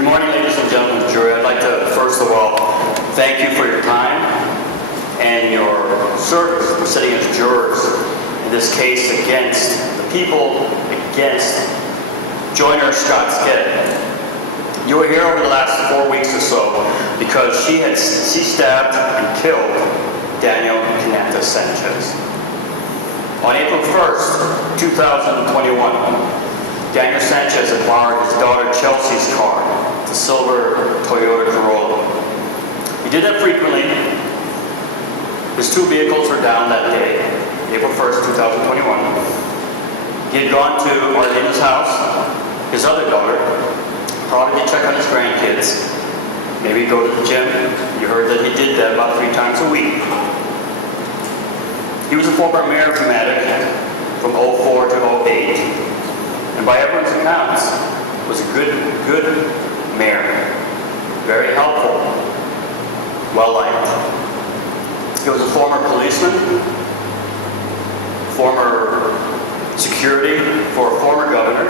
Good morning, ladies and gentlemen of the jury. I'd like to, first of all, thank you for your time and your service for sitting as jurors in this case against the people, against Joyner Sked. You were here over the last 4 weeks or so because she stabbed and killed Daniel Kandit Sanchez. On April 1st, 2021, Daniel Sanchez had borrowed his daughter Chelsea's car, the silver Toyota Corolla. He did that frequently. His two vehicles were down that day, April 1st, 2021. He had gone to Marlena's house, his other daughter, probably to check on his grandkids, maybe go to the gym. You heard that he did that about 3 times a week. He was a former mayor of Kandit from 04 to 08. And by everyone's accounts, was a good mayor. Very helpful, well-liked. He was a former policeman, former security for a former governor.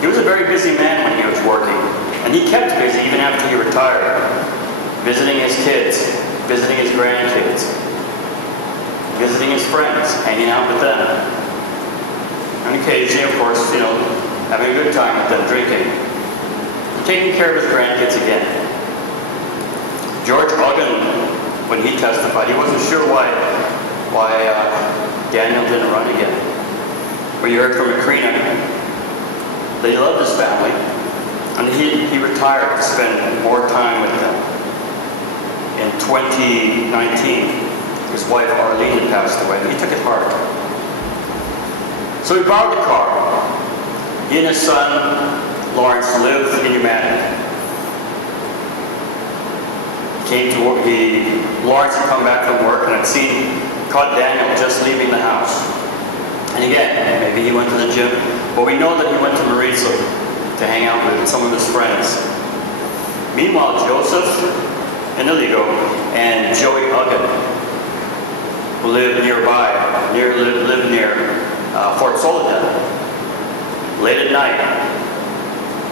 He was a very busy man when he was working, and he kept busy even after he retired, visiting his kids, visiting his grandkids, visiting his friends, hanging out with them. And occasionally, of course, having a good time with them, drinking. Taking care of his grandkids again. George Ogden, when he testified, he wasn't sure why Daniel didn't run again. But you heard from Macrina, they loved his family, and he retired to spend more time with them. In 2019, his wife Arlene had passed away, and he took it hard. So he borrowed the car. He and his son, Lawrence, lived in Humanity. Came to work. Lawrence had come back from work and had caught Daniel just leaving the house. And again, maybe he went to the gym, but we know that he went to Mauricio to hang out with some of his friends. Meanwhile, Joseph Inaligo and Joey Ogden, who lived nearby, lived near Fort Soledad, late at night,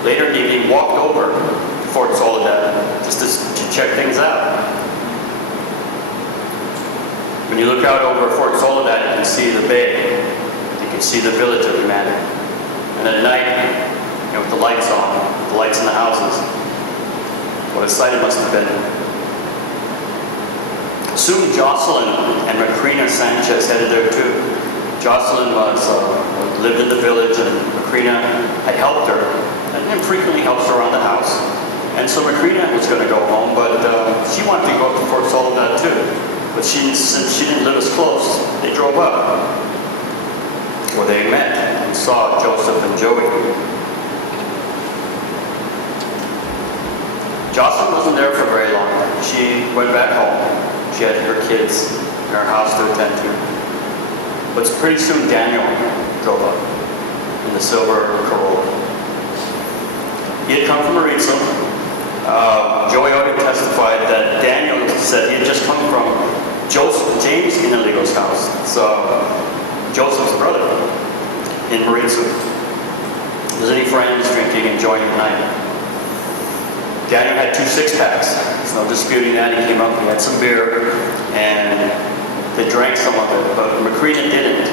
later in the evening, walked over to Fort Soledad just to check things out. When you look out over Fort Soledad, you can see the bay, you can see the village of Humanity. And at night, with the lights on, the lights in the houses, what a sight it must have been. Soon Jocelyn and Macrina Sanchez headed there too. Jocelyn lived in the village, and Macrina had helped her, and frequently helps her around the house. And so Macrina was going to go home, but she wanted to go up to Fort Soledad too. But since she didn't live as close, they drove up, where they met and saw Joseph and Joey. Jocelyn wasn't there for very long. She went back home. She had her kids in her house to attend to. But pretty soon Daniel drove up in the silver Corolla. He had come from Mauricio. Joey Ogden testified that Daniel said he had just come from James Inaligo's house. It's Joseph's brother in Mauricio. Visiting friends, drinking, enjoying the night. Daniel had 2 6-packs. There's no disputing that. He came up, he had some beer, and they drank some of it, but Macrina didn't.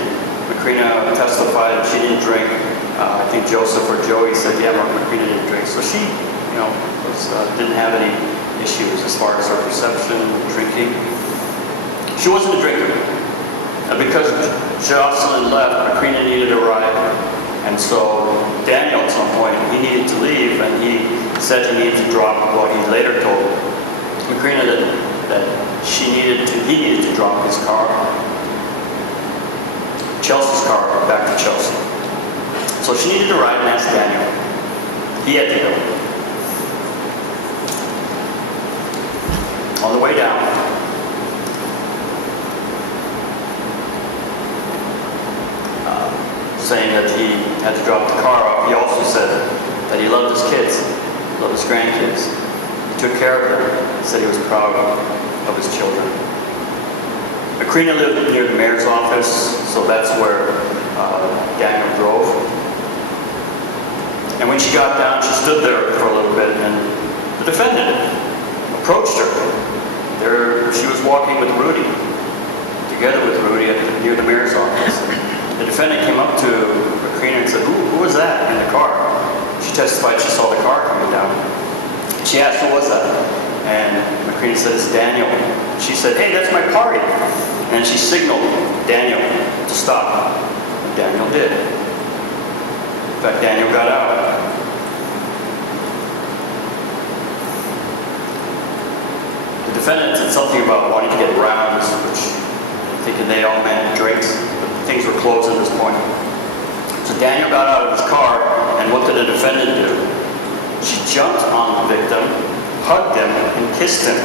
Macrina testified that she didn't drink. I think Joseph or Joey said, yeah, Macrina didn't drink. So she, didn't have any issues as far as her perception of drinking. She wasn't a drinker. And because Jocelyn left, Macrina needed a ride. And so Daniel, at some point, he needed to leave, and he said he needed to drop what he later told Macrina that he needed to drop his car, Chelsea's car, back to Chelsea. So she needed to ride and ask Daniel. He had to go. On the way down, saying that he had to drop the car off, he also said that he loved his kids, loved his grandkids. He took care of them. He said he was proud of his children. Macrina lived near the mayor's office, so that's where Daniel drove. And when she got down, she stood there for a little bit approached her. She was walking with Rudy, together with Rudy near the mayor's office. The defendant came up to Macrina and said, who was that in the car? She testified she saw the car coming down. She asked, who was that? And Macrina said, it's Daniel. She said, hey, that's my party. And she signaled Daniel to stop. And Daniel did. In fact, Daniel got out. The defendant said something about wanting to get rounds, which I'm thinking they all meant drinks. But things were closed at this point. So Daniel got out of his car, and what did the defendant do? She jumped on the victim, hugged him, and kissed him.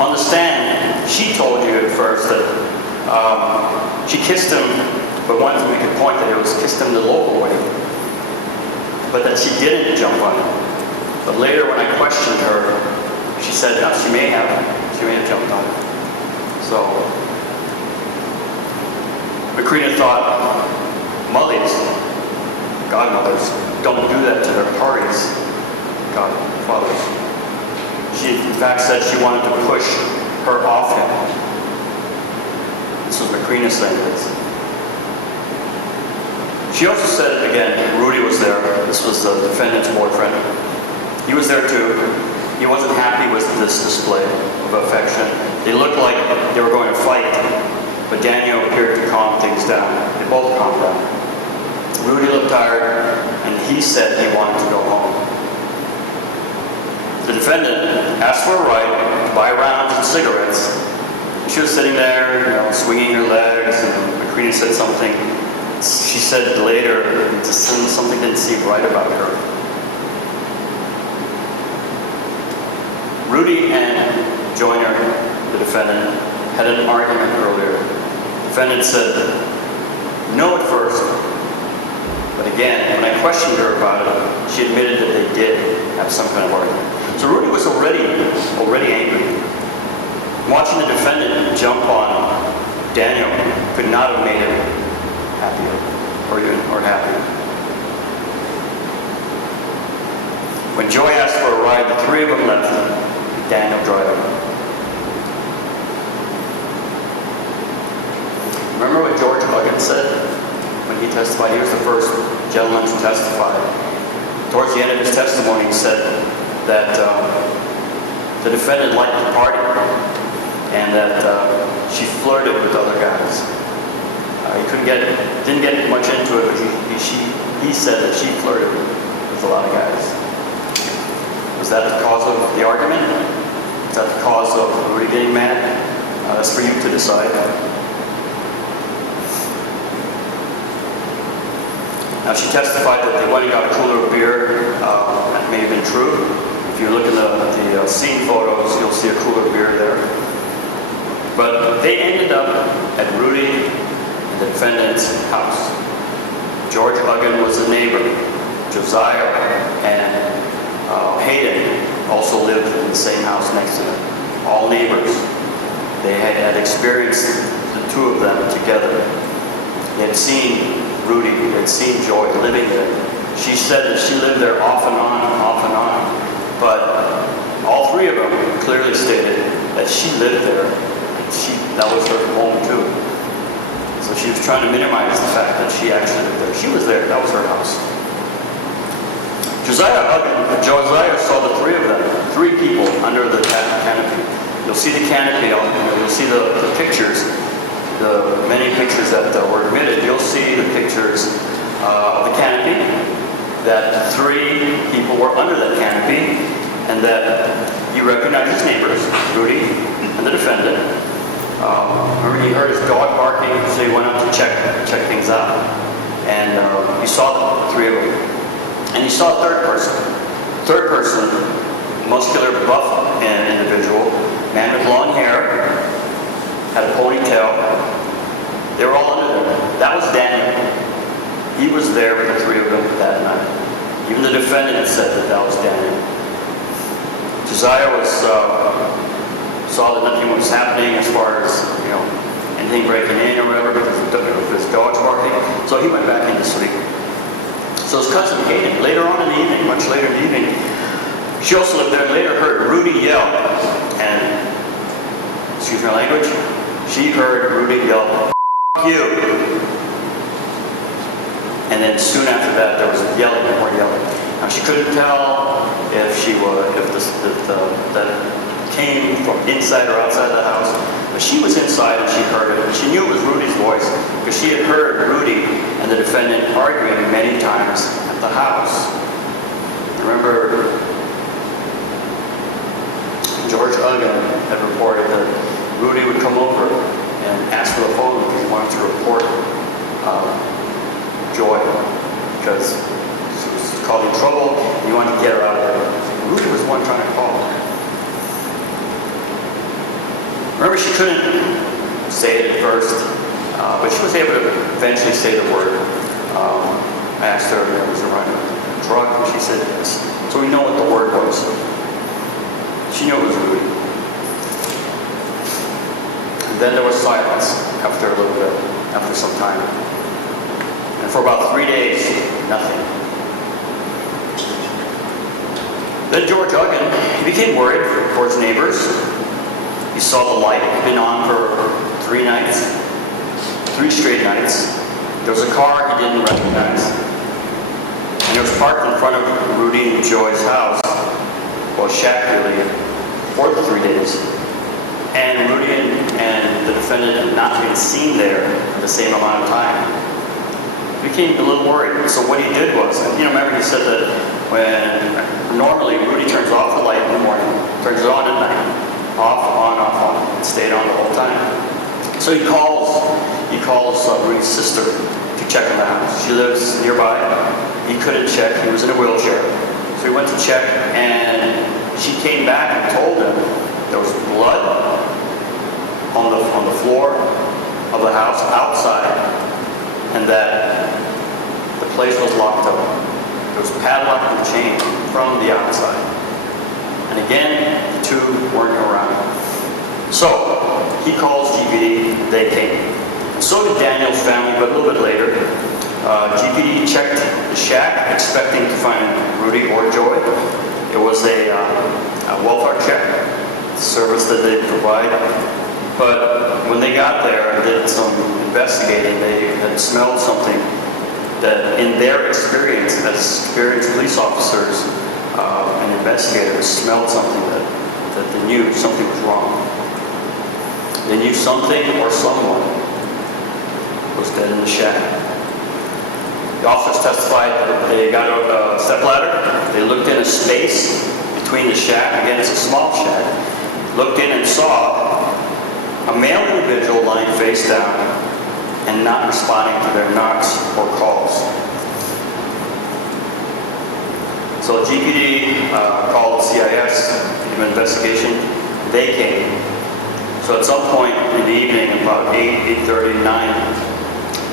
On the stand, she told you at first that she kissed him, but wanted to make a point that it was kissed him the local way, but that she didn't jump on him. But later, when I questioned her, she said, no, she may have jumped on him. So, Macrina thought, mothers, godmothers, don't do that to their parties, godfathers. She, in fact, said she wanted to push her off him. This was Macrina saying this. She also said, again, Rudy was there. This was the defendant's boyfriend. He was there too. He wasn't happy with this display of affection. They looked like they were going to fight, but Daniel appeared to calm things down. They both calmed down. Rudy looked tired, and he said he wanted to go home. The defendant asked for a ride to buy rounds and cigarettes. She was sitting there, swinging her legs, and Macrina said something. She said later, something didn't seem right about her. Rudy and Joyner, the defendant, had an argument earlier. The defendant said no at first, but again, when I questioned her about it, she admitted that they did have some kind of argument. So Rudy was already angry. Watching the defendant jump on Daniel could not have made him happier or happier. When Joy asked for a ride, the three of them left. Daniel driving. Remember what George Huggins said when he testified? He was the first gentleman to testify. Towards the end of his testimony, he said that the defendant liked the party and that she flirted with other guys. He didn't get much into it, but he said that she flirted with a lot of guys. Was that the cause of the argument? Is that the cause of Rudy getting mad? That's for you to decide. Now, she testified that they went and got a cooler of beer. That may have been true. If you look at the scene photos, you'll see a cooler of beer there. But they ended up at Rudy and the defendant's house. George Huggin was a neighbor. Josiah and Hayden also lived in the same house next to them. All neighbors. They had experienced the two of them together. They had seen Rudy, they had seen Joy living there. She said that she lived there off and on. But all three of them clearly stated that she lived there. That was her home too. So she was trying to minimize the fact that she actually lived there. She was there, that was her house. Josiah saw the three of them, three people under the canopy. You'll see the canopy, you'll see the pictures, the many pictures that were admitted. You'll see the pictures of the canopy, that three people were under that canopy, and that he recognized his neighbors, Rudy and the defendant. Remember, he heard his dog barking, so he went up to check things out. And he saw the three of them. And he saw a third person, muscular, buff individual, man with long hair, had a ponytail. They were all under there. That was Daniel. He was there with the three of them that night. Even the defendant said that was Daniel. Josiah saw that nothing was happening as far as, anything breaking in or whatever, because of his dog's barking. So he went back into sleep. So his cousin Kandit, later on in the evening, much later in the evening, she also lived there, later heard Rudy yell, and, excuse my language, she heard Rudy yell, "F*** you." And then soon after that, there was yelling, more yelling. Now she couldn't tell if that came from inside or outside the house, but she was inside and she heard it. And she knew it was Rudy's voice because she had heard Rudy and the defendant arguing many times at the house. Remember, George Uggan had reported that Rudy would come over and ask for the phone because he wanted to report Joy because she was causing trouble and he wanted to get her out of there. Rudy was the one trying to call her. Remember, she couldn't say it at first, but she was able to eventually say the word. I asked her if there was a drug, and she said yes. So we know what the word was. She knew it was Rudy. And then there was silence after a little bit, after some time. And for about 3 days, nothing. Then George Uggan, he became worried for his neighbors. He saw the light had been on for 3 nights, 3 straight nights. There was a car he didn't recognize. And it was parked in front of Rudy and Joy's house, well, shack really, for the 3 days. And Rudy and the defendant had not been seen there for the same amount of time. He became a little worried. So what he did was, remember he said that when normally Rudy turns off the light in the morning, turns it on at night. Off, on, and stayed on the whole time. So he calls Rudy's sister to check on the house. She lives nearby. He couldn't check. He was in a wheelchair. So he went to check, and she came back and told him there was blood on the floor of the house outside, and that the place was locked up. There was padlock and chain from the outside. And again, the two weren't around. So he calls GPD, they came. And so did Daniel's family, but a little bit later. GPD checked the shack, expecting to find Rudy or Joy. It was a welfare check, service that they provide. But when they got there and did some investigating, they had smelled something that, in their experience as experienced police officers, and investigators smelled something that they knew something was wrong. They knew something or someone was dead in the shack. The officers testified that they got a stepladder. They looked in a space between the shack, again it's a small shack, looked in and saw a male individual lying face down and not responding to their knocks or calls. So GPD called CIS, an investigation. They came. So at some point in the evening, about 8:30, 9,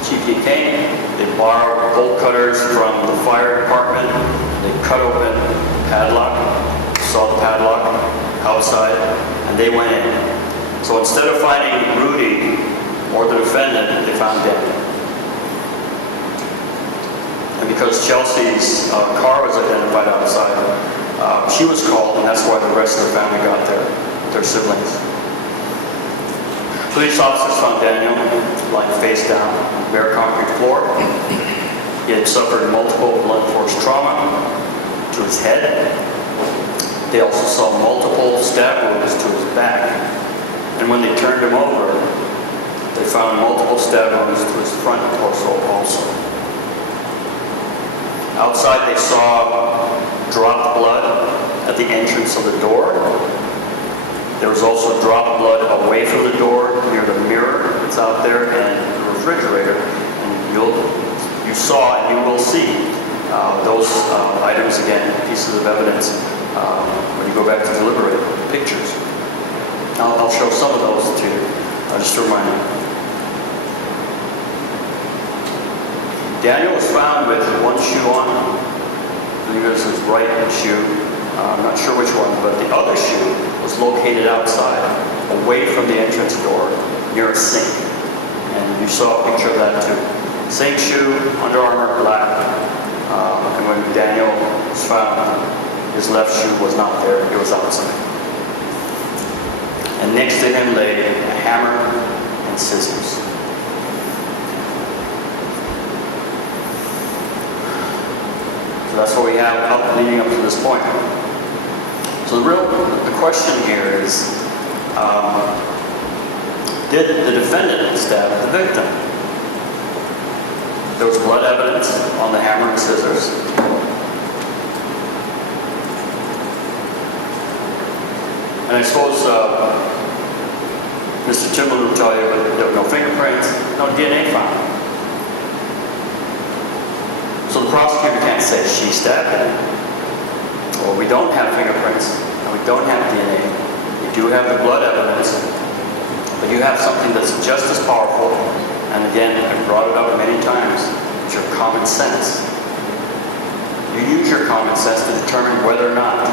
GPD came. They borrowed bolt cutters from the fire department. They cut open the padlock, saw the padlock outside, and they went in. So instead of finding Rudy or the defendant, they found Daniel. And because Chelsea's car was identified outside, she was called, and that's why the rest of the family got there, their siblings. Police officers found Daniel lying face down on the bare concrete floor. He had suffered multiple blunt force trauma to his head. They also saw multiple stab wounds to his back. And when they turned him over, they found multiple stab wounds to his front torso also. Outside they saw dropped blood at the entrance of the door. There was also dropped blood away from the door near the mirror that's out there and the refrigerator. And you saw and you will see those items again, pieces of evidence, when you go back to deliberate pictures. I'll show some of those to you, just to remind you. Daniel was found with one shoe on. I believe it was his right shoe. I'm not sure which one, but the other shoe was located outside, away from the entrance door, near a sink. And you saw a picture of that too. Same shoe, Under Armour, black. And when Daniel was found, his left shoe was not there, it was outside. And next to him lay a hammer and scissors. So that's what we have leading up to this point. So the question here is, did the defendant stab the victim? There was blood evidence on the hammer and scissors. And I suppose Mr. Timberlake will tell you that there were no fingerprints, no DNA found. So the prosecutor can't say she stabbed him. Well, we don't have fingerprints, and we don't have DNA. We do have the blood evidence, but you have something that's just as powerful, and again, I've brought it up many times, it's your common sense. You use your common sense to determine whether or not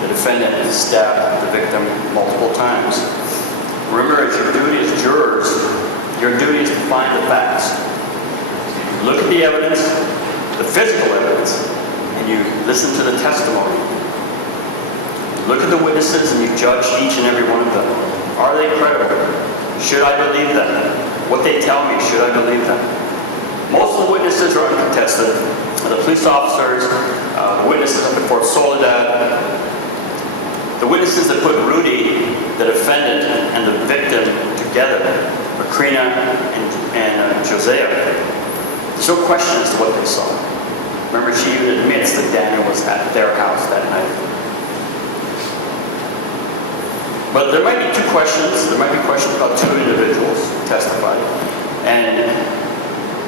the defendant has stabbed the victim multiple times. Remember, it's your duty as jurors, your duty is to find the facts. You look at the evidence, the physical evidence, and you listen to the testimony. You look at the witnesses and you judge each and every one of them. Are they credible? Should I believe them? What they tell me, should I believe them? Most of the witnesses are uncontested. The police officers, the witnesses up at Fort Soledad, the witnesses that put Rudy, the defendant, and the victim together, Macrina and Josiah, there's no question as to what they saw. Remember, she even admits that Daniel was at their house that night. But there might be two questions. There might be questions about two individuals who testified. And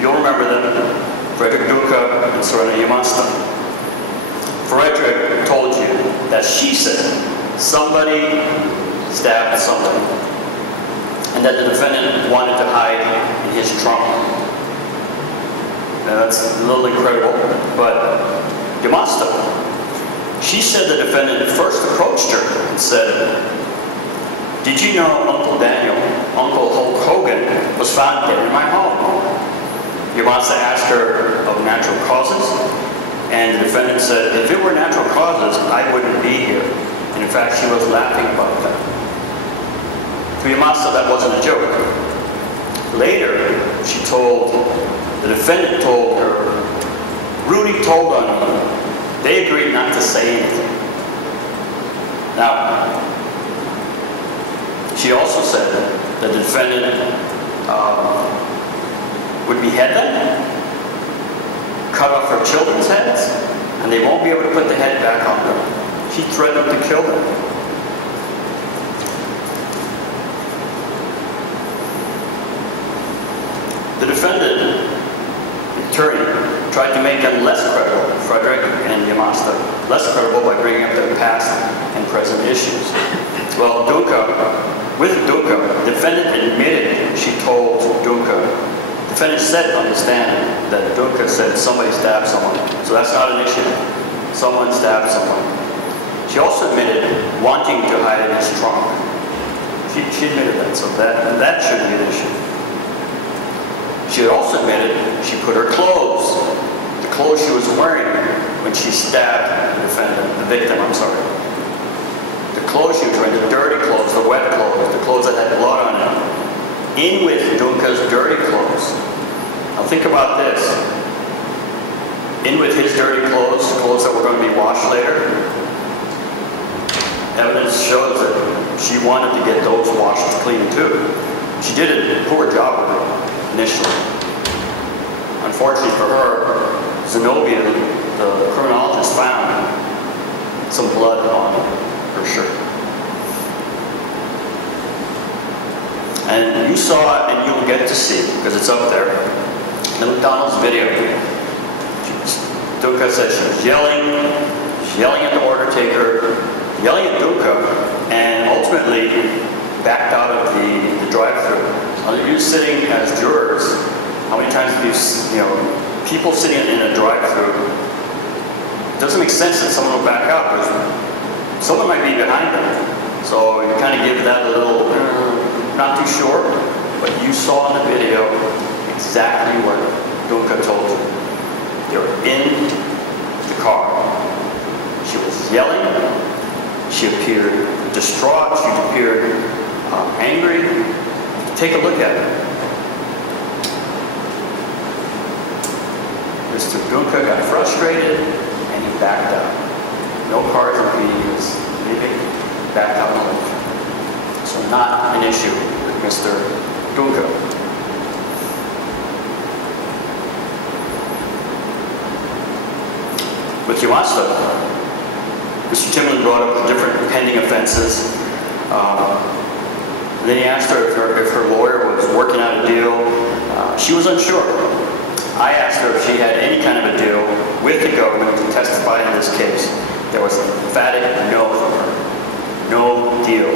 you'll remember them, Frederick Duca and Serena Yamasta. Frederick told you that she said somebody stabbed somebody, and that the defendant wanted to hide in his trunk. Now that's a little incredible, but Yamasta, she said the defendant first approached her and said, "Did you know Uncle Daniel, Uncle Hulk Hogan, was found dead in my home?" Yamasta asked her of natural causes, and the defendant said, "If it were natural causes, I wouldn't be here." And in fact, she was laughing about that. To Yamasta, that wasn't a joke. Later, the defendant told her, "Rudy told on me. They agreed not to say anything." Now, she also said that the defendant would behead them, cut off her children's heads, and they won't be able to put the head back on them. She threatened to kill them. The defendant, the attorney, tried to make them less credible, Frederick and Yamasta, less credible by bringing up their past and present issues. Well, with Duca, the defendant admitted she told Duca. The defendant said on the stand that Duca said somebody stabbed someone, so that's not an issue. Someone stabbed someone. She also admitted wanting to hide in his trunk. She admitted that, so that shouldn't be an issue. She had also admitted she put her clothes, the clothes she was wearing when she stabbed the victim, the clothes she was wearing, the dirty clothes, the wet clothes, the clothes that had blood on them, in with Duca's dirty clothes. Now think about this. In with his dirty clothes, clothes that were going to be washed later. Evidence shows that she wanted to get those washed clean too. She did a poor job of it initially. Unfortunately for her, Zenobia, the criminologist, found some blood on her shirt. And you saw it, and you'll get to see, because it's up there, the McDonald's video. Duca said she was yelling at the order taker, yelling at Duca, and ultimately backed out of the drive-thru. You sitting as jurors, how many times have you people sitting in a drive-thru? It doesn't make sense that someone will back out, because someone might be behind them. So you kind of give that a little, not too sure, but you saw in the video exactly what Duca told you. They're in She appeared distraught. She appeared angry. Take a look at it. Mr. Dunka got frustrated and he backed out. No cards and he was leaving, backed out and left. So not an issue with Mr. Dunka. With Yamasta, Mr. Timlin brought up the different pending offenses. Then he asked her if her lawyer was working out a deal. She was unsure. I asked her if she had any kind of a deal with the government to testify in this case. There was an emphatic no from her. No deal.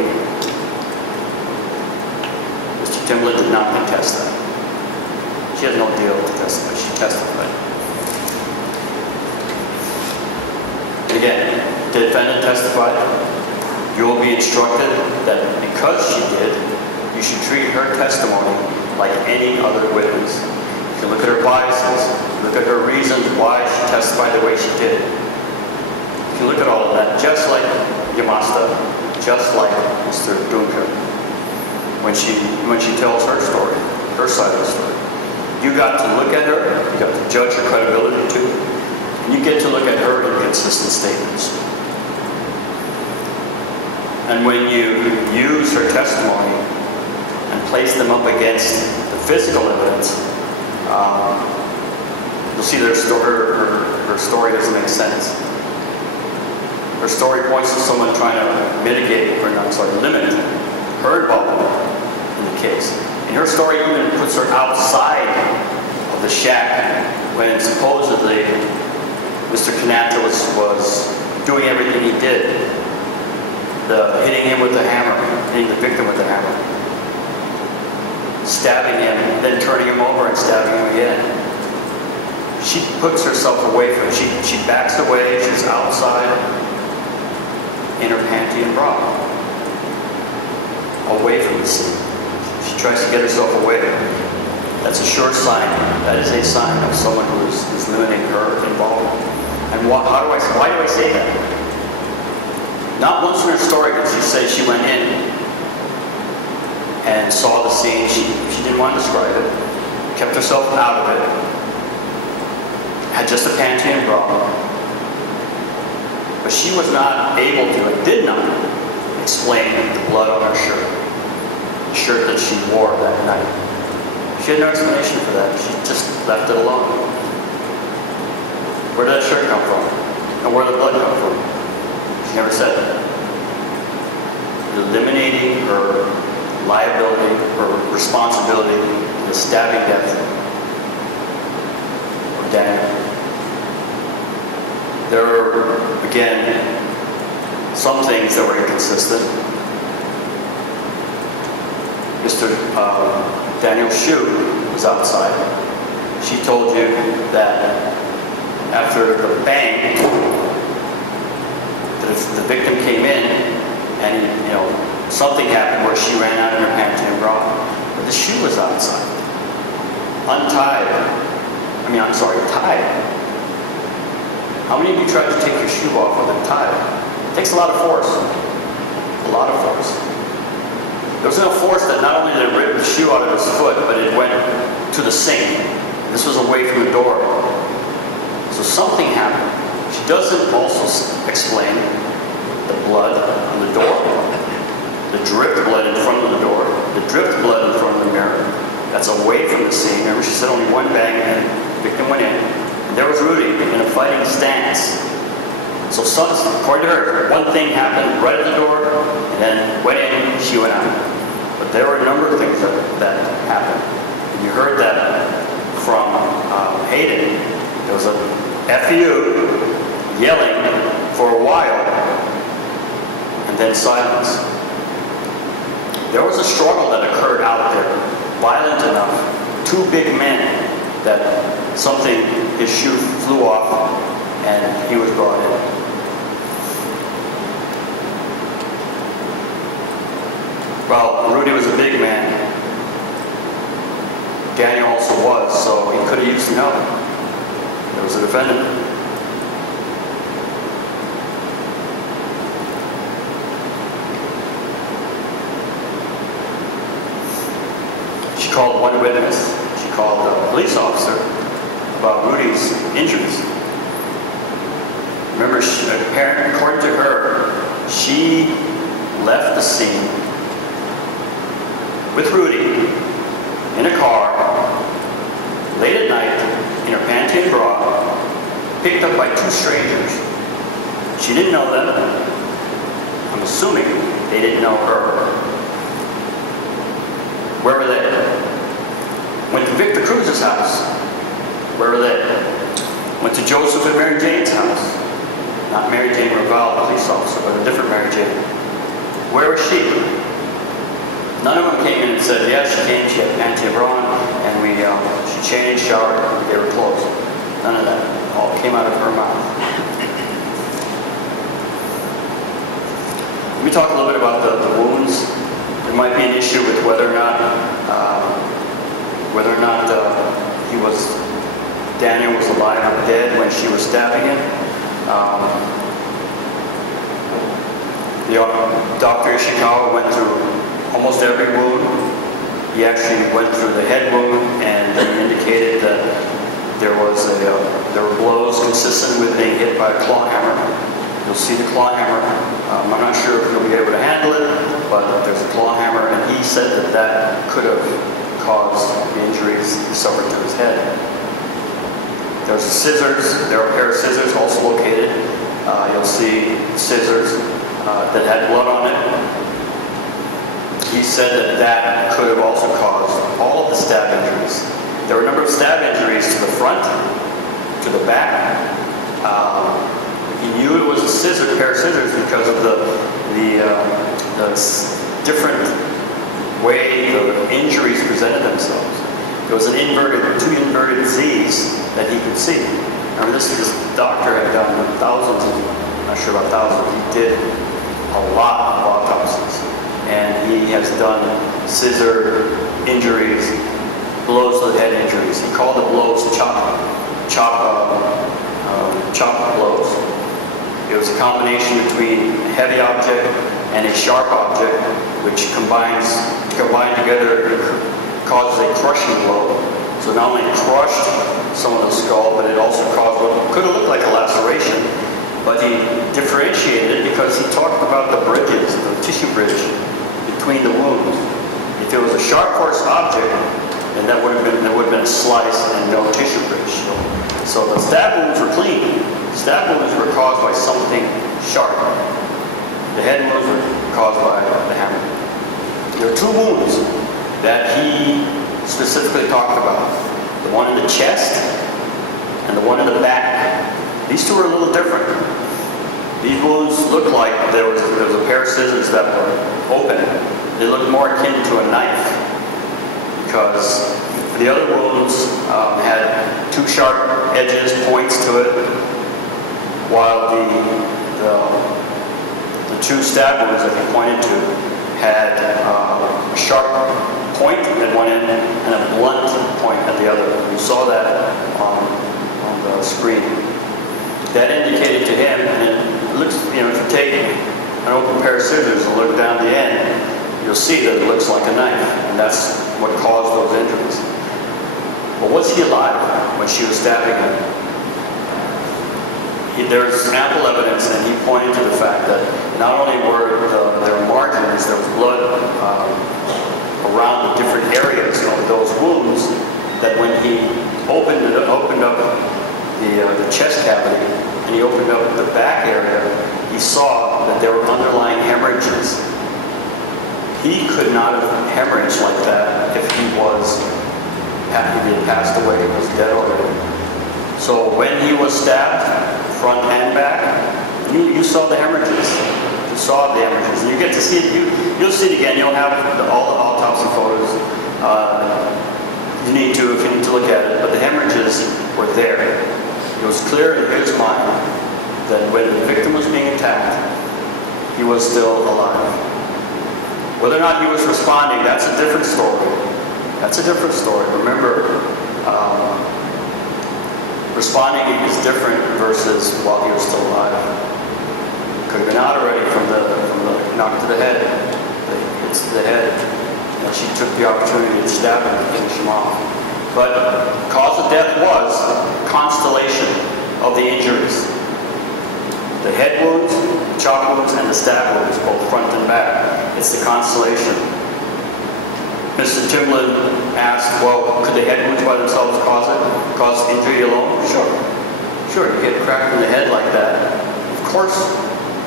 Mr. Timlin did not contest that. She had no deal to testify. She testified. And again, the defendant testified. You will be instructed that because she did, you should treat her testimony like any other witness. You can look at her biases, look at her reasons why she testified the way she did. You can look at all of that, just like Yamasta, just like Mr. Dunka, when she tells her story, her side of the story. You got to look at her, you got to judge her credibility too, and you get to look at her inconsistent statements. And when you use her testimony and place them up against the physical evidence, you'll see her story doesn't make sense. Her story points to someone trying to limit her involvement in the case. And her story even puts her outside of the shack when supposedly Mr. Kandit was doing everything he did. Hitting him with the hammer, hitting the victim with the hammer, stabbing him, then turning him over and stabbing him again. She puts herself away from it. She backs away, she's outside in her panty and bra, away from the scene. She tries to get herself away. That's a sure sign. That is a sign of someone who is limiting her involvement. And why do I say that? Not once in her story did she say she went in and saw the scene. She didn't want to describe it. Kept herself out of it. Had just a panty and bra. But she was not able to and did not explain the blood on her shirt. The shirt that she wore that night. She had no explanation for that. She just left it alone. Where did that shirt come from? And where did the blood come from? She never said that. Eliminating her liability, her responsibility in the stabbing death of Daniel. There were, again, some things that were inconsistent. Mr. Daniel Shue was outside. She told you that after the bang, the victim came in and, something happened where she ran out in her panty and bra. But the shoe was outside. Tied. How many of you tried to take your shoe off with it tied? It takes a lot of force. A lot of force. There was enough force that not only did it rip the shoe out of his foot, but it went to the sink. This was away from the door. So something happened. She doesn't also explain the blood on the door, the dripped blood in front of the door, the dripped blood in front of the mirror. That's away from the scene. Remember, she said only one bang and the victim went in. And there was Rudy in a fighting stance. So according to her, one thing happened right at the door, and then went in, she went out. But there were a number of things that happened. You heard that from Hayden. There was a FU yelling for a while, and then silence. There was a struggle that occurred out there, violent enough, two big men, that his shoe flew off, and he was brought in. Well, Rudy was a big man. Daniel also was, so he could have used some help. There was a defendant. called one witness. She called a police officer about Rudy's injuries. Remember, according to her, she left the scene with Rudy in a car late at night in her panty and bra, picked up by two strangers. She didn't know them. I'm assuming they didn't know her. Where were they? Went to Victor Cruz's house. Where were they? Went to Joseph and Mary Jane's house. Not Mary Jane Raval, the police officer, but a different Mary Jane. Where was she? None of them came in and said, yeah, she came, she had panty and bra on, and she changed, showered, they were clothes. None of that. All came out of her mouth. Let me talk a little bit about the wounds. There might be an issue with whether or not Daniel was alive or dead when she was stabbing him. The doctor in Chicago went through almost every wound. He actually went through the head wound and indicated that there were blows consistent with being hit by a claw hammer. You'll see the claw hammer. I'm not sure if you'll be able to handle it, but there's a claw hammer, and he said that could have caused the injuries he suffered to his head. There's scissors. There are a pair of scissors also located. You'll see scissors that had blood on it. He said that could have also caused all of the stab injuries. There were a number of stab injuries to the front, to the back. He knew it was a pair of scissors because of the different way the injuries presented themselves. There was two inverted Z's that he could see. I mean, this doctor had done thousands, I'm not sure about thousands, he did a lot of autopsies. And he has done scissor injuries, blows to the head injuries. He called the blows chop blows. It was a combination between a heavy object and a sharp object, which combined together causes a crushing blow. So not only crushed some of the skull, but it also caused what could have looked like a laceration. But he differentiated it because he talked about the bridges, the tissue bridge between the wounds. If it was a sharp, coarse object, then there would have been a slice and no tissue bridge. So the stab wounds were clean. Stab wounds were caused by something sharp. The head wounds were caused by the hammer. There are two wounds that he specifically talked about. The one in the chest and the one in the back. These two are a little different. These wounds look like there was a pair of scissors that were open. They look more akin to a knife because the other wounds had two sharp edges, points to it, while the two stab wounds that he pointed to had a sharp point at one end and a blunt point at the other. You saw that on the screen. That indicated to him, and it looks, if you take an open pair of scissors and look down the end, you'll see that it looks like a knife, and that's what caused those injuries. But was he alive when she was stabbing him? There's ample evidence, and he pointed to the fact that not only were there margins, there was blood around the different areas of those wounds, that when he opened up the chest cavity and he opened up the back area, he saw that there were underlying hemorrhages. He could not have hemorrhaged like that if he had passed away, he was dead already. So when he was stabbed, front and back, you saw the hemorrhages. You saw the hemorrhages. And you get to see it, you'll see it again. You'll have all the autopsy photos. If you need to look at it. But the hemorrhages were there. It was clear in his mind that when the victim was being attacked, he was still alive. Whether or not he was responding, that's a different story. That's a different story. Remember, responding is different versus while he was still alive. Could have been out already from the knock to the head. It's the head. and she took the opportunity to stab him and finish him off. But cause of death was constellation of the injuries. The head wounds, the chop wounds, and the stab wounds, both front and back. It's the constellation. Mr. Timblin asked, well, could the head wounds by themselves cause injury alone? Sure, you get cracked in the head like that, of course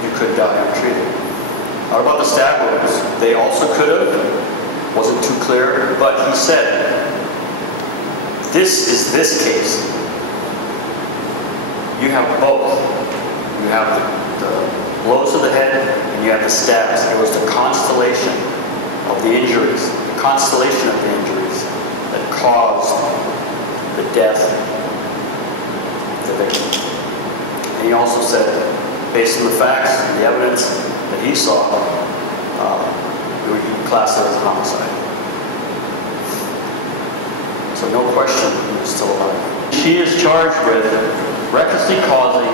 you could die untreated. What about the stab wounds? They also could have, wasn't too clear, but he said, this is this case. You have both. You have the blows to the head and you have the stabs. It was the constellation of the injuries, the constellation of the injuries that caused the death of the victim. And he also said, based on the facts and the evidence that he saw, he would class it as a homicide. So no question he was still alive. She is charged with recklessly causing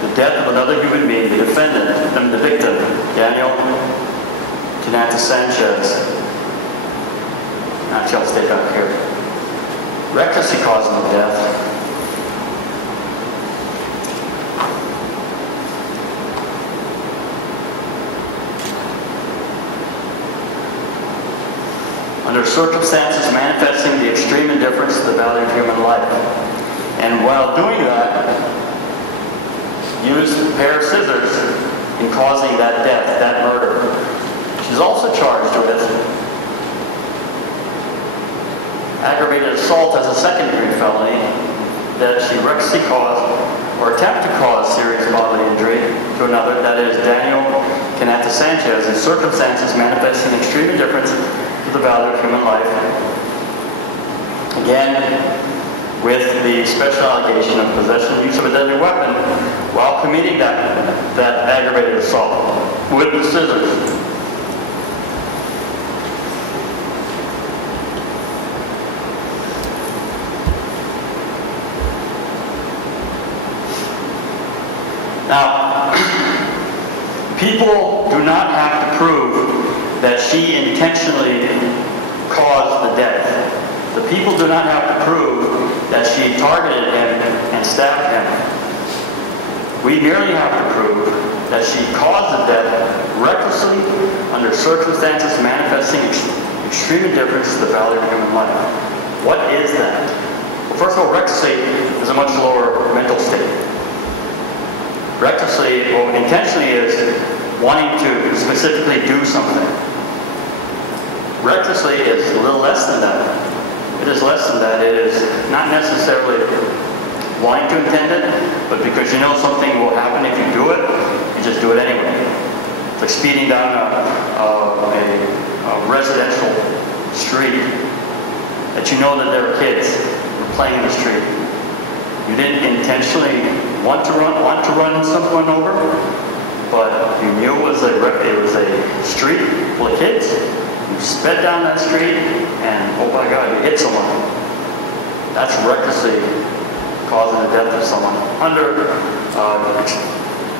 the death of another human being, the defendant, the victim, Daniel Kandit Sanchez. Actually, I'll stay back here. Recklessly causing the death. Under circumstances manifesting the extreme indifference to the value of human life. And while doing that, used a pair of scissors in causing that death, that murder. She's also charged with aggravated assault as a second-degree felony, that she recklessly caused or attempted to cause serious bodily injury to another, that is Daniel Kandit Sanchez, in circumstances manifesting extreme indifference to the value of human life. Again, with the special allegation of possession and use of a deadly weapon while committing that aggravated assault with the scissors. Now, people do not have to prove that she intentionally caused the death. The people do not have to prove that she targeted him and stabbed him. We merely have to prove that she caused the death recklessly under circumstances manifesting extreme indifference to the value of human life. What is that? Well, first of all, recklessly is a much lower mental state. Recklessly, or intentionally, is wanting to specifically do something. Recklessly is a little less than that. It is less than that. It is not necessarily wanting to intend it, but because you know something will happen if you do it, you just do it anyway. It's like speeding down a residential street that you know that there are kids playing in the street. You didn't intentionally want to run someone over, but you knew it was a street full of kids. You sped down that street, and oh my God, you hit someone. That's recklessly causing the death of someone.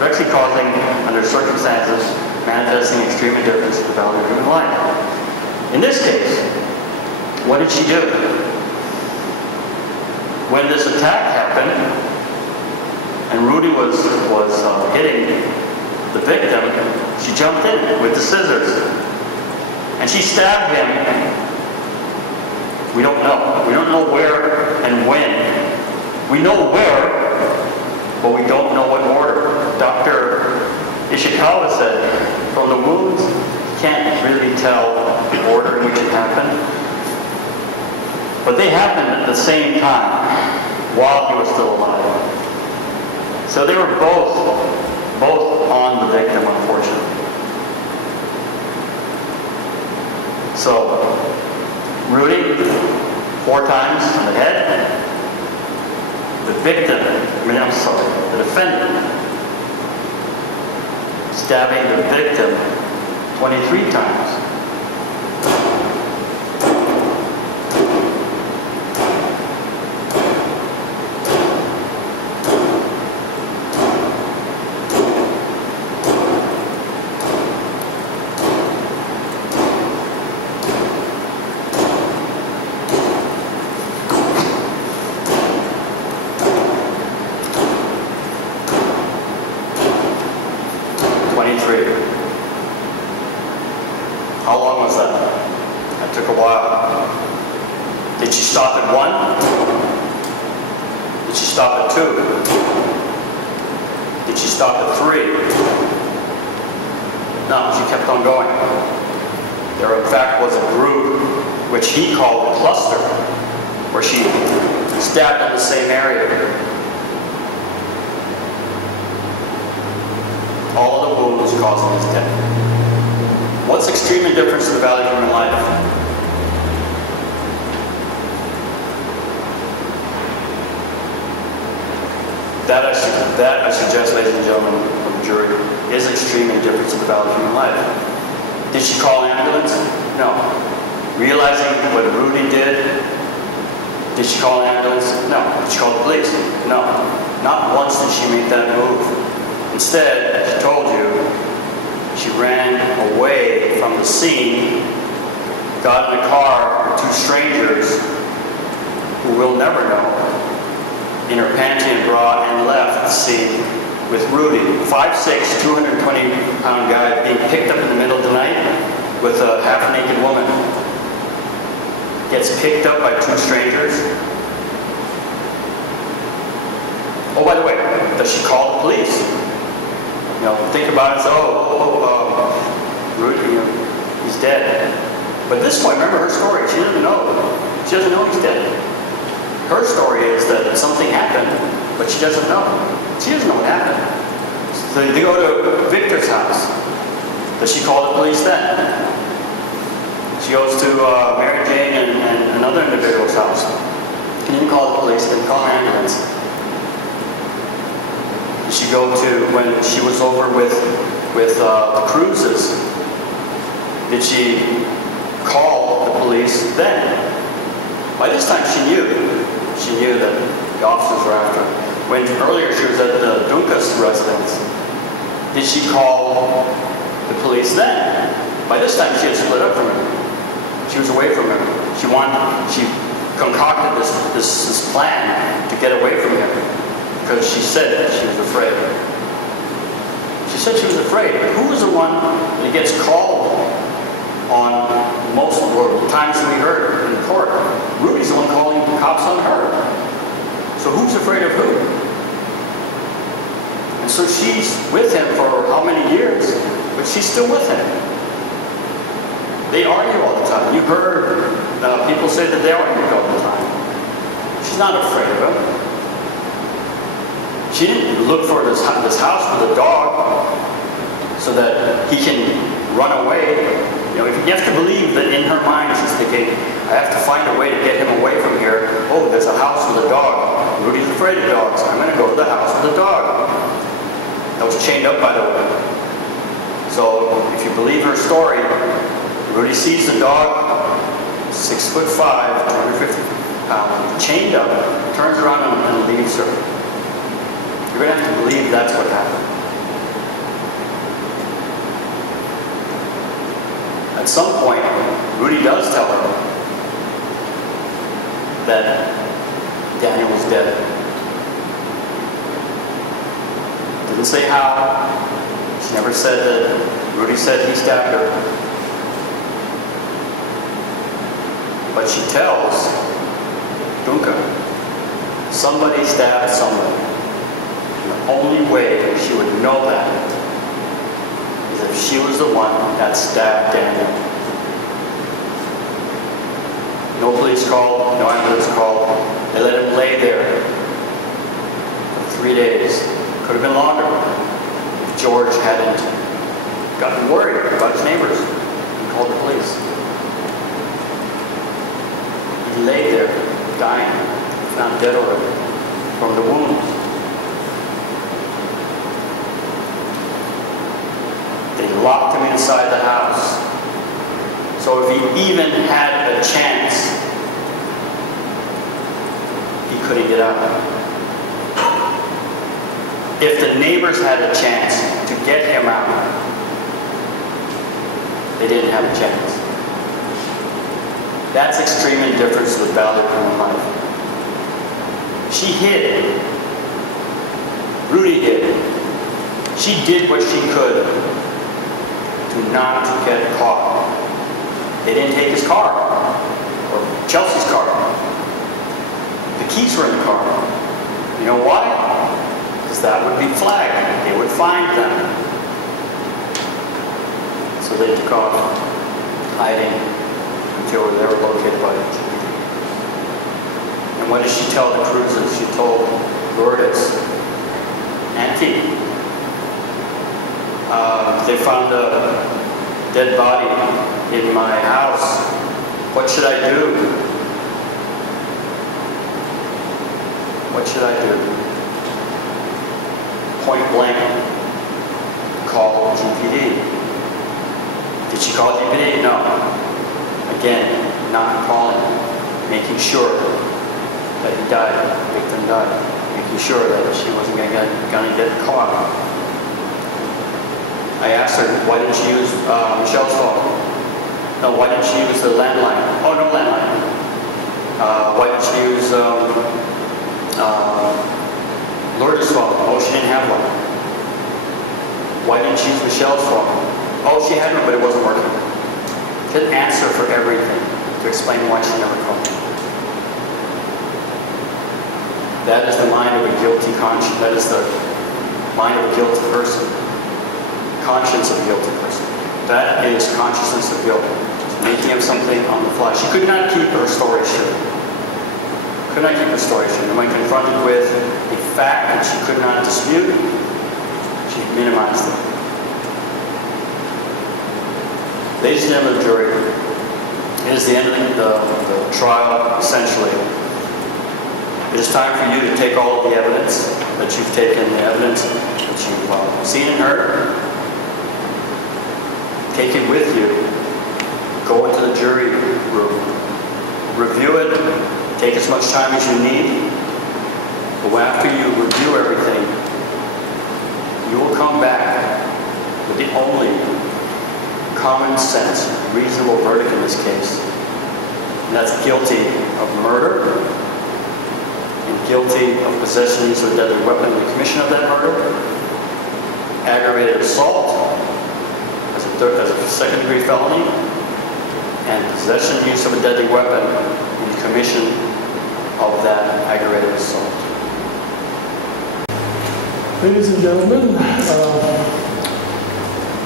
Recklessly causing under circumstances manifesting extreme indifference to the value of human life. In this case, what did she do? When this attack happened, and Rudy was hitting the victim, she jumped in with the scissors. And she stabbed him. We don't know. We don't know where and when. We know where, but we don't know what order. Dr. Ishikawa said, from the wounds, you can't really tell the order in which it happened. But they happened at the same time, while he was still alive. So they were both on the victim, unfortunately. So, Rudy, 4 times on the head. The defendant, stabbing the victim 23 times. was that? That took a while. Did she stop at 1? Did she stop at 2? Did she stop at 3? No, she kept on going. There, in fact, was a group, which he called a cluster, where she stabbed in the same area. All of the wounds causing his death. What's extreme indifference to the value of human life? That I suggest, ladies and gentlemen of the jury, is extreme indifference to the value of human life. Did she call an ambulance? No. Realizing what Rudy did she call an ambulance? No. Did she call the police? No. Not once did she make that move. Instead, as I told you, she ran away from the scene, got in a car with 2 strangers who we'll never know, in her panty and bra, and left the scene with Rudy, 5'6", 220-pound guy, being picked up in the middle of the night with a half-naked woman. Gets picked up by 2 strangers. Oh, by the way, does she call the police? You know, think about it, Rudy, he's dead. But at this point, remember her story, she doesn't know. She doesn't know he's dead. Her story is that something happened, but she doesn't know. She doesn't know what happened. So they go to Victor's house. Does she call the police then? She goes to Mary Jane and another individual's house. She didn't call the police, didn't call an ambulance. Did she go to, when she was over with the Cruzes, did she call the police then? By this time she knew that the officers were after her. When earlier she was at the Dunkas residence, did she call the police then? By this time she had split up from him. She was away from him. She concocted this plan to get away from him because she said that she was afraid. She said she was afraid. Who was the one that gets called on most of the times we heard in court? Rudy's the one calling the cops on her. So who's afraid of who? And so she's with him for how many years? But she's still with him. They argue all the time. You heard people say that they argue all the time. She's not afraid of him. She didn't look for this house with a dog so that he can run away. You know, you have to believe that in her mind she's thinking, I have to find a way to get him away from here. Oh, there's a house with a dog. Rudy's afraid of dogs. I'm going to go to the house with a dog. That was chained up, by the way. So if you believe her story, Rudy sees the dog, 6'5", 250 pounds, chained up, turns around and leaves her. You're going to have to believe that's what happened. At some point, Rudy does tell her that Daniel was dead. Didn't say how. She never said that Rudy said he stabbed her. But she tells Duncan, somebody stabbed somebody. And the only way she would know that is if she was the one that stabbed Daniel. No police call, no ambulance call. They let him lay there for 3 days. Could have been longer if George hadn't gotten worried about his neighbors and called the police. He lay there, dying, if not dead already, from the wounds. They locked him inside the house. So if he even had a chance, he couldn't get out. If the neighbors had a chance to get him out, they didn't have a chance. That's extreme indifference to the value of human life. She hid. Rudy hid. She did what she could to not get caught. They didn't take his car, or Chelsea's car. The keys were in the car. You know why? Because that would be flagged. They would find them. So they took off, hiding until they were located by the GPD. And what did she tell the cruisers? She told Lourdes, Auntie, they found a dead body in my house. What should I do? What should I do? Point blank, call GPD. Did she call GPD? No. Again, not calling, making sure that he died, the victim died, making sure that she wasn't going to get caught. I asked her, why didn't she use Michelle's phone? No, why didn't she use the landline? Oh, no landline. Why didn't she use Lourdes' phone? Oh, she didn't have one. Why didn't she use Michelle's phone? Oh, she had one, but it wasn't working. She had an answer for everything to explain why she never called. That is the mind of a guilty conscience. That is the mind of a guilty person. Conscience of a guilty person. That is consciousness of guilt. Making of something on the fly. She could not keep her story straight. Could not keep her story straight. And when confronted with a fact that she could not dispute, she minimized it. Ladies and gentlemen of the jury, it is the end of the trial, essentially. It is time for you to take all of the evidence that you've taken, the evidence that you've seen and heard, take it with you, go into the jury room, review it, take as much time as you need, but after you review everything, you will come back with the only common sense, reasonable verdict in this case, and that's guilty of murder, and guilty of possession use of a deadly weapon in the commission of that murder, aggravated assault as a second-degree felony, and possession use of a deadly weapon in the commission of that aggravated assault. Ladies and gentlemen,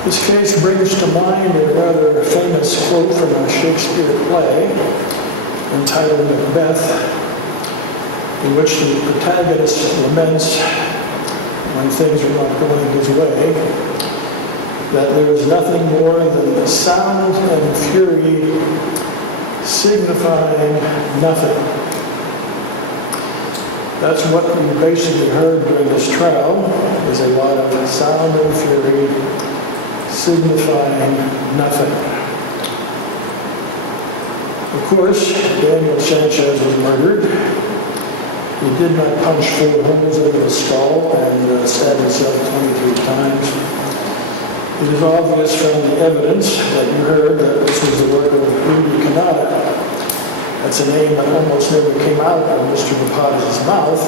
this case brings to mind a rather famous quote from a Shakespeare play entitled Macbeth, in which the protagonist laments when things are not going his way, that there is nothing more than the sound and fury signifying nothing. That's what we basically heard during this trial, is a lot of sound and fury signifying nothing. Of course, Daniel Sanchez was murdered. He did not punch 4 holes into the skull and stab himself 23 times. It is obvious from the evidence that you heard that this was the work of Rudy Kandit. That's a name that almost never came out of Mr. Rapata's mouth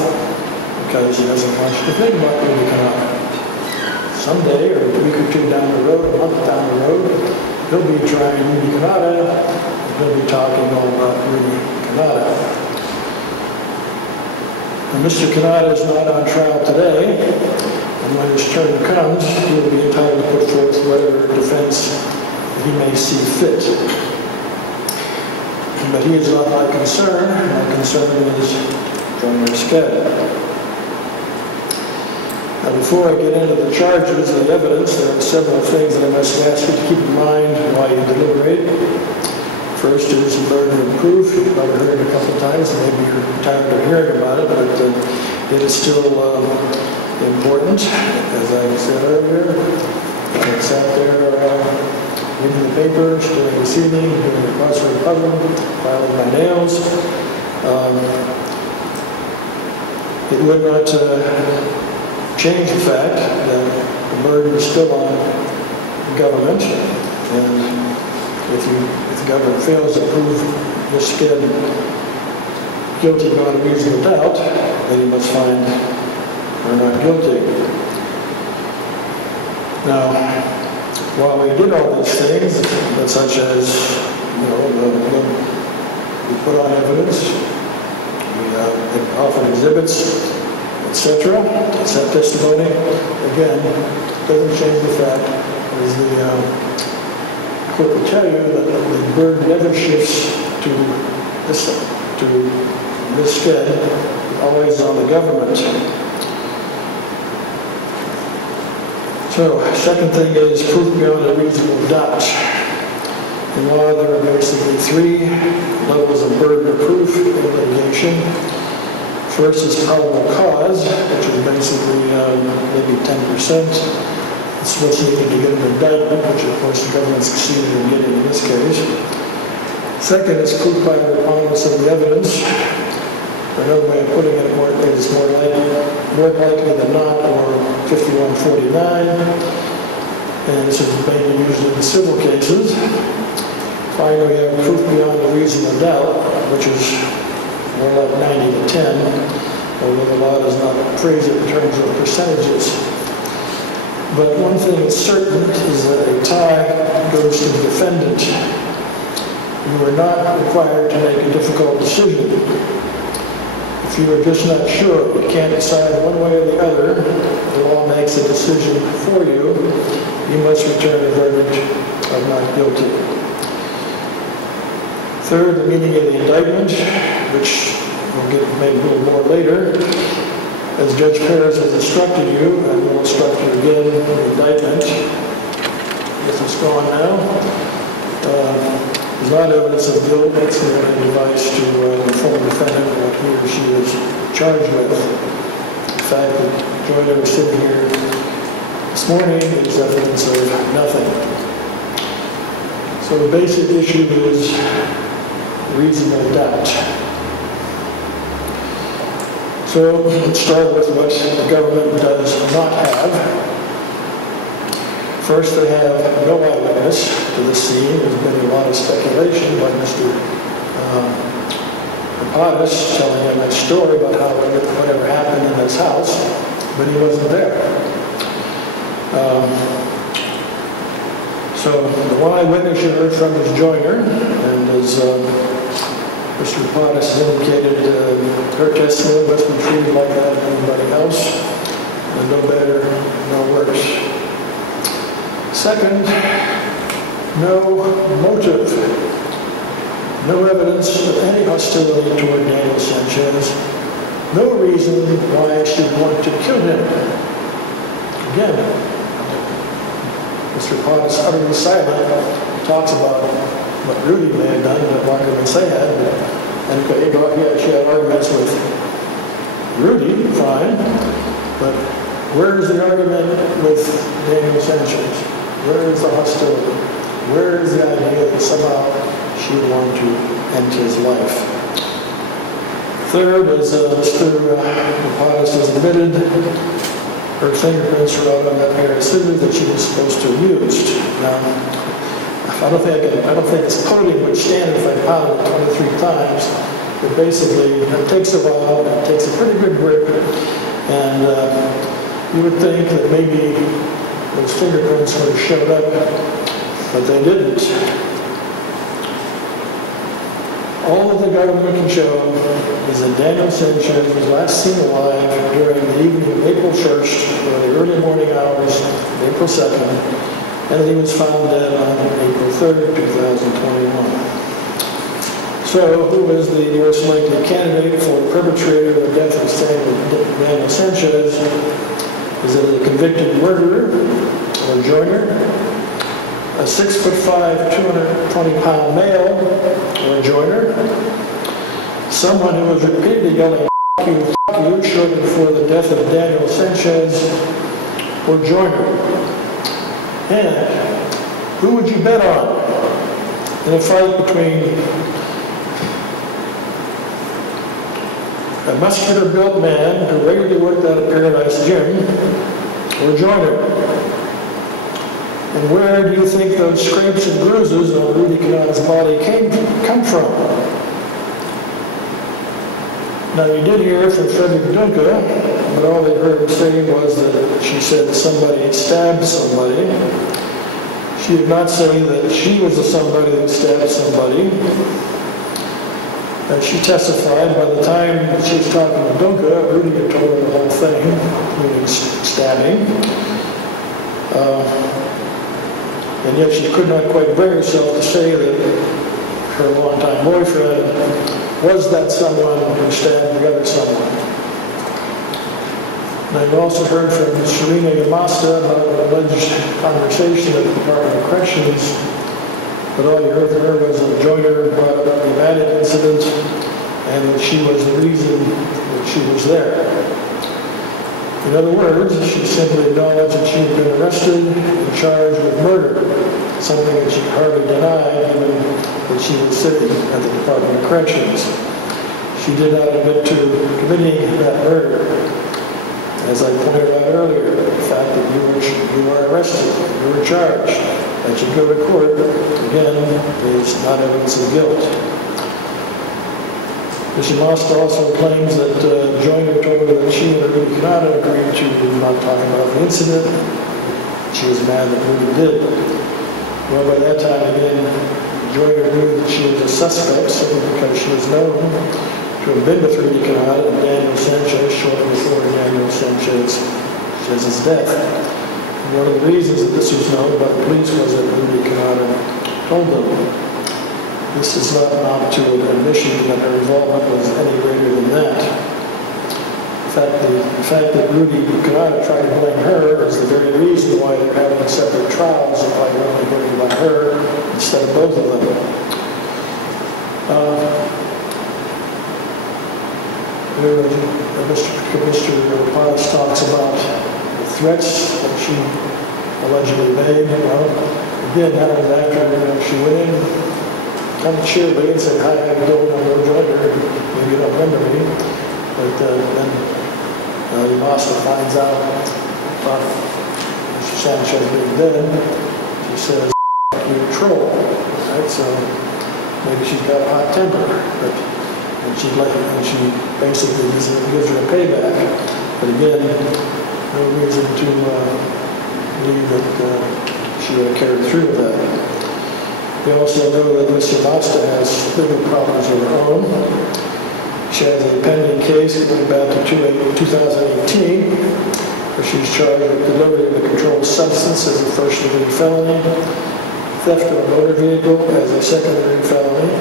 because he doesn't want you to think about Rudy Kandit. Someday, or a week or two down the road, a month down the road, he'll be trying Rudy Kandit, and he'll be talking all about Rudy Kandit. And Mr. Kandit is not on trial today. And when his turn comes, he will be entitled to put forth whatever defense he may see fit. But he is not my concern. My concern is Joyner Sked. Now, before I get into the charges and the evidence, there are several things that I must ask you to keep in mind while you deliberate. First is the burden of proof. You've probably heard it a couple of times, and maybe you're tired of hearing about it, but it is still important. As I said earlier, I sat there reading the paper, staring this evening, doing the crossword puzzle, filing my nails. It would not change the fact that the burden is still on the government, and if the government fails to prove this Sked guilty beyond a reasonable doubt, then you must find they're not guilty. Now, while we did all these things, such as we put on evidence, we offer exhibits, etc. It's that testimony. Again, doesn't change the fact, as the court will tell you, that the burden never shifts to this Sked, always on the government. So, second thing is proof beyond a reasonable doubt. In law, there are basically three levels of burden of proof in litigation. First is probable cause, which is basically maybe 10%. It's what's needed to get an indictment, which of course the government succeeded in getting in this case. Second is proof by the preponderance of the evidence. Another way of putting it is more likely than not, or 5149. And this is mainly used in civil cases. Finally, we have proof beyond a reasonable doubt, which is more like 90 to 10, although the law does not phrase it in terms of percentages. But one thing is certain is that a tie goes to the defendant. You are not required to make a difficult decision. If you are just not sure, you can't decide one way or the other, the law makes a decision for you. You must return a verdict of not guilty. Third, the meaning of the indictment, which we'll get maybe a little more later. As Judge Perez has instructed you, and will instruct you again in the indictment, this is gone now, is not evidence of guilt. It's a device to inform the defendant what he or she is charged with. The fact that Joyner was sitting here this morning is evidence of nothing. So the basic issue is reasonable doubt. So let's start with what the government does not have. First, they have no eyewitness to the scene. There's been a lot of speculation by Mr. Rapadas telling him that story about how whatever happened in his house, but he wasn't there. So the one eyewitness you heard from is Joyner, and as Mr. Rapadas has indicated, her testimony must be treated like that of anybody else, and no better, no worse. Second, no motive, no evidence of any hostility toward Daniel Sanchez, no reason why she would want to kill him. Again, Mr. Rapadas utterly silent, talks about what Rudy may have done, what Margaret and Say had, and she had arguments with Rudy, fine, but where's the argument with Daniel Sanchez? Where is the hostility? Where is the idea that somehow she would want to end his life? Third, as Mr. Rapadas has admitted, her fingerprints were out on that pair of scissors that she was supposed to have used. Now, I don't think this podium would stand if I pounded it 23 times, but basically it takes a while, it takes a pretty good grip, and you would think that maybe those fingerprints would have showed up, but they didn't. All that the government can show is that Daniel Sanchez was last seen alive during the evening of April 1st, or the early morning hours of April 2nd, and that he was found dead on April 3rd, 2021. So, who is the most likely candidate for the perpetrator of the death of Daniel Sanchez? Is it a convicted murderer, or Joyner? A 6'5", 220-pound male, or Joyner? Someone who was repeatedly yelling, "Fuck you," shortly before the death of Daniel Sanchez, or Joyner? And who would you bet on in a fight between a muscular-built man who regularly worked out at Paradise Gym, or Joyner? And where do you think those scrapes and bruises on Rudy Kanan's body come from? Now, you did hear from Frederick Dunca, but all they heard him say was that she said somebody stabbed somebody. She did not say that she was the somebody that stabbed somebody. And she testified by the time she was talking to Duncan, Rudy had told her the whole thing, including stabbing. And yet she could not quite bring herself to say that her longtime boyfriend was that someone who stabbed the other someone. And I've also heard from Serena Yamasta about an alleged conversation at the Department of Corrections, but all you heard from her was that Joyner brought up the Kandit incident and that she was the reason that she was there. In other words, she simply acknowledged that she had been arrested and charged with murder, something that she hardly denied given that she was sitting at the Department of Corrections. She did not admit to committing that murder. As I pointed out earlier, the fact that you were arrested, you were charged, that you go to court, again, is not evidence of guilt. Ms. Yamasta also claims that Joyner told her that she and Rudy Kandit agreed to not talk about the incident. She was mad that Rudy did. Well, by that time, again, Joyner knew that she was a suspect simply because she was known to have been with Rudy Kandit and Daniel Sanchez shortly before Daniel Sanchez's death. And one of the reasons that this was known by the police was that Rudy Kandit told them. This does not amount to an admission that her involvement was any greater than that. The fact that Rudy Kandit tried to blame her is the very reason why they're having separate trials and why they're only hearing about her instead of both of them. Mr. Potts talks about the threats that she allegedly made. Well, again, that was after she went in kind of cheerily and said, "Hi, I'm going to Joyner. Maybe you don't remember me." But then Yamasta finds out about Mr. Sanchez being dead. She says, "You troll." Right? So maybe she's got a hot temper. And she basically gives her a payback. But again, no reason to believe that she would have carried through with that. We also know that Ms. Yamasta has legal problems of her own. She has a pending case going back to 2018, where she's charged with delivery of a controlled substance as a first-degree felony, theft of a motor vehicle as a second-degree felony,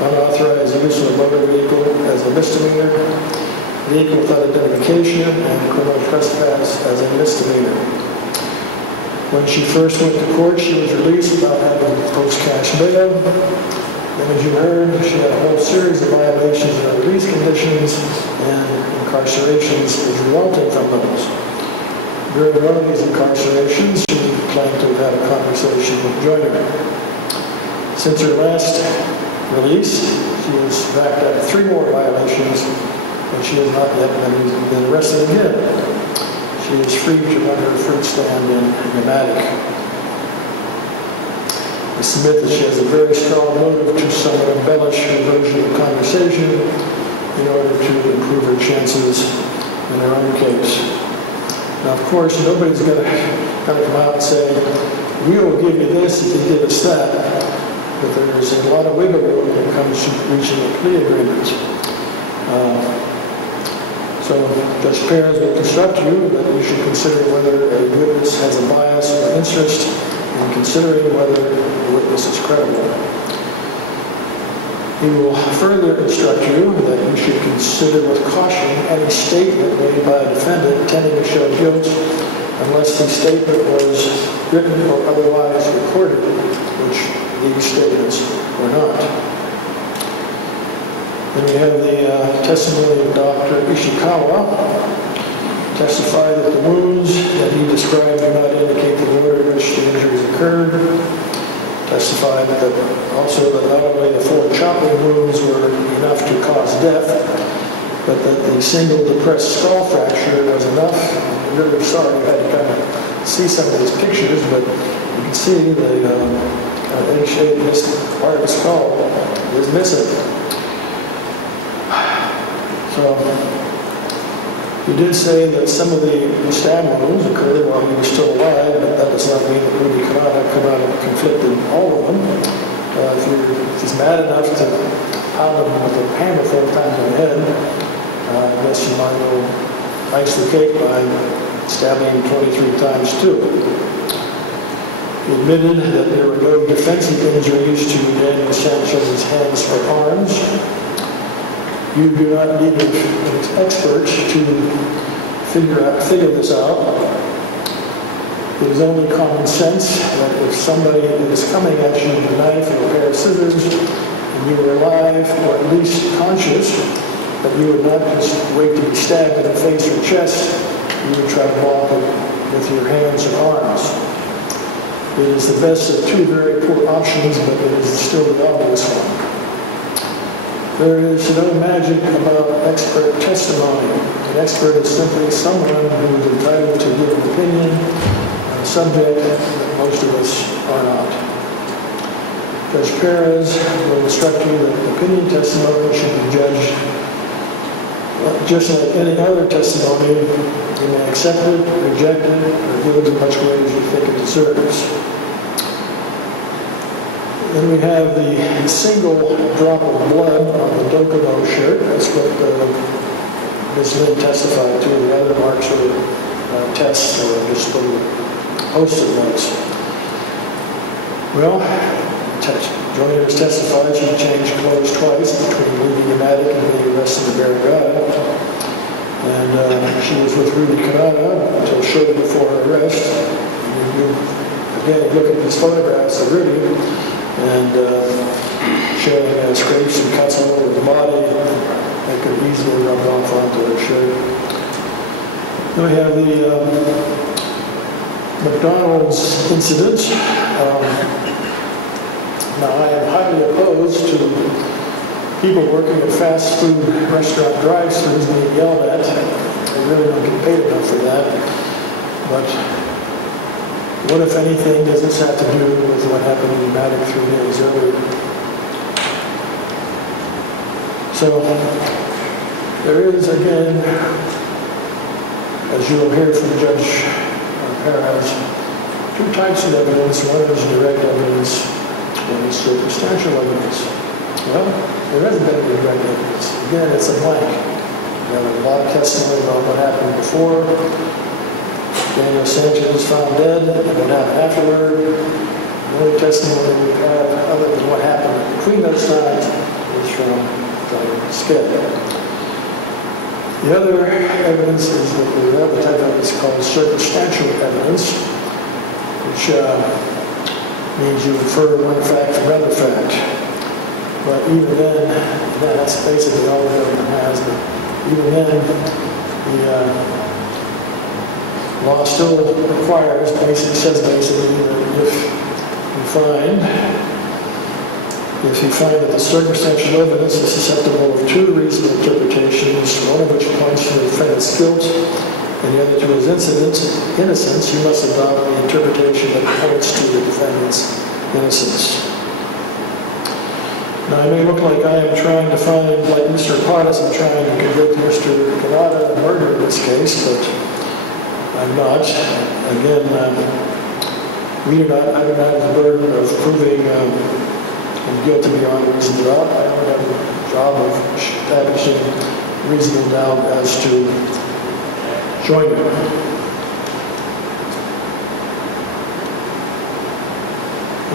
unauthorized use of a motor vehicle as a misdemeanor, vehicle without identification, and criminal trespass as a misdemeanor. When she first went to court, she was released without having to post cash bail. Then, as you heard, she had a whole series of violations of release conditions and incarcerations resulting from those. During one of these incarcerations, she claimed to have had a conversation with Joyner. Since her last release, she was backed up 3 more violations, and she has not yet been arrested again. She is free to run her fruit stand in Pneumatic. I submit that she has a very strong motive to somewhat embellish her version of the conversation in order to improve her chances in her own case. Now, of course, nobody's going to come out and say, "We will give you this if you give us that." But there's a lot of wiggle room when it comes to reaching a plea agreement. So Judge Perez will instruct you that you should consider whether a witness has a bias or interest in considering whether the witness is credible. He will further instruct you that you should consider with caution any statement made by a defendant tending to show guilt unless the statement was written or otherwise recorded, which these statements were not. Then we have the testimony of Dr. Ishikawa, testified that the wounds that he described do not indicate the order in which the injuries occurred. Testified that also that not only the 4 chopping wounds were enough to cause death, but that the single depressed skull fracture was enough. I'm really sorry I had to kind of see some of these pictures, but you can see the egg-shaped part of the skull is missing. So He did say that some of the stab wounds occurred while he was still alive, but that does not mean that Rudy could not have conflicted all of them. If he's mad enough to pound him with a hammer 4 times in the head, I guess you might go ice the cake by stabbing him 23 times too. He admitted that there were no defensive injuries to Daniel Sanchez's hands or arms. You do not need an expert to figure this out. It is only common sense that if somebody is coming at you with a knife or a pair of scissors, and you are alive or at least conscious, that you would not just wait to be stabbed in the face or chest, you would try to block it with your hands and arms. It is the best of 2 very poor options, but it is still the obvious one. There is no magic about expert testimony. An expert is simply someone who is entitled to give an opinion on a subject that most of us are not. Judge Perez will instruct you that opinion testimony should be judged just like any other testimony. You may accept it, reject it, or give it as much weight as you think it deserves. Then we have the single drop of blood on the Docomo shirt. That's what Ms. Lynn testified to. The other marks are tests or just little post-it notes. Well, Joyner has testified she changed clothes twice between leaving the attic and being arrested in Barrigada. And she was with Rudy Canada until shortly before her arrest. Again, look at these photographs of Rudy, and showing scrapes and cuts all over the body that could easily rub off onto her shirt. Then we have the McDonald's incident. Now, I am highly opposed to people working at fast food restaurant drive-thrus being yelled at. They really don't get paid enough for that. But what, if anything, does this have to do with what happened in Matic 3 days earlier? So, there is, again, as you'll hear from Judge Perez, 2 types of evidence. One is direct evidence, one is circumstantial evidence. Well, there hasn't been any direct evidence. Again, it's a blank. We have a lot of testimony about what happened before. Daniel Sanchez was found dead, and what happened afterward. The only testimony we have, other than what happened between those times, is from Sked. The other evidence is that we have the type of evidence called circumstantial evidence, which means you infer one fact from another fact. But even then, that's basically all the government has. But even then, the law still requires, says basically that if you find that the circumstantial evidence is susceptible of 2 reasonable interpretations, one of which points to the defendant's guilt and the other to his innocence, you must adopt the interpretation that points to the defendant's innocence. Now, it may look like I am trying to find, like Mr. Pottas, I'm trying to convict Mr. Kandit of murder in this case, but I'm not. Again, I do not have the burden of proving him guilty beyond reasonable doubt. I only have the job of establishing reasonable doubt as to Joyner.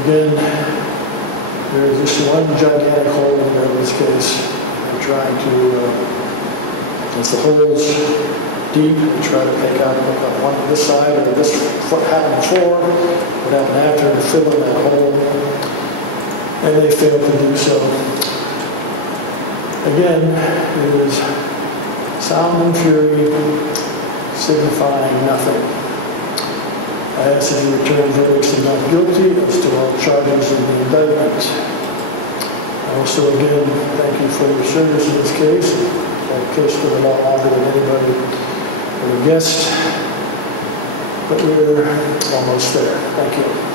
Again, there is just one gigantic hole in the evidence case. I'm trying to, as the holes deep and try to pick out one this side or this, what happened before, what happened after, and fill in that hole. And they failed to do so. Again, it is sound and fury signifying nothing. I ask that you return verdicts of not guilty as to all charges in the indictment. I also, again, thank you for your service in this case. That case was a lot longer than anybody would have guessed, but we're almost there. Thank you.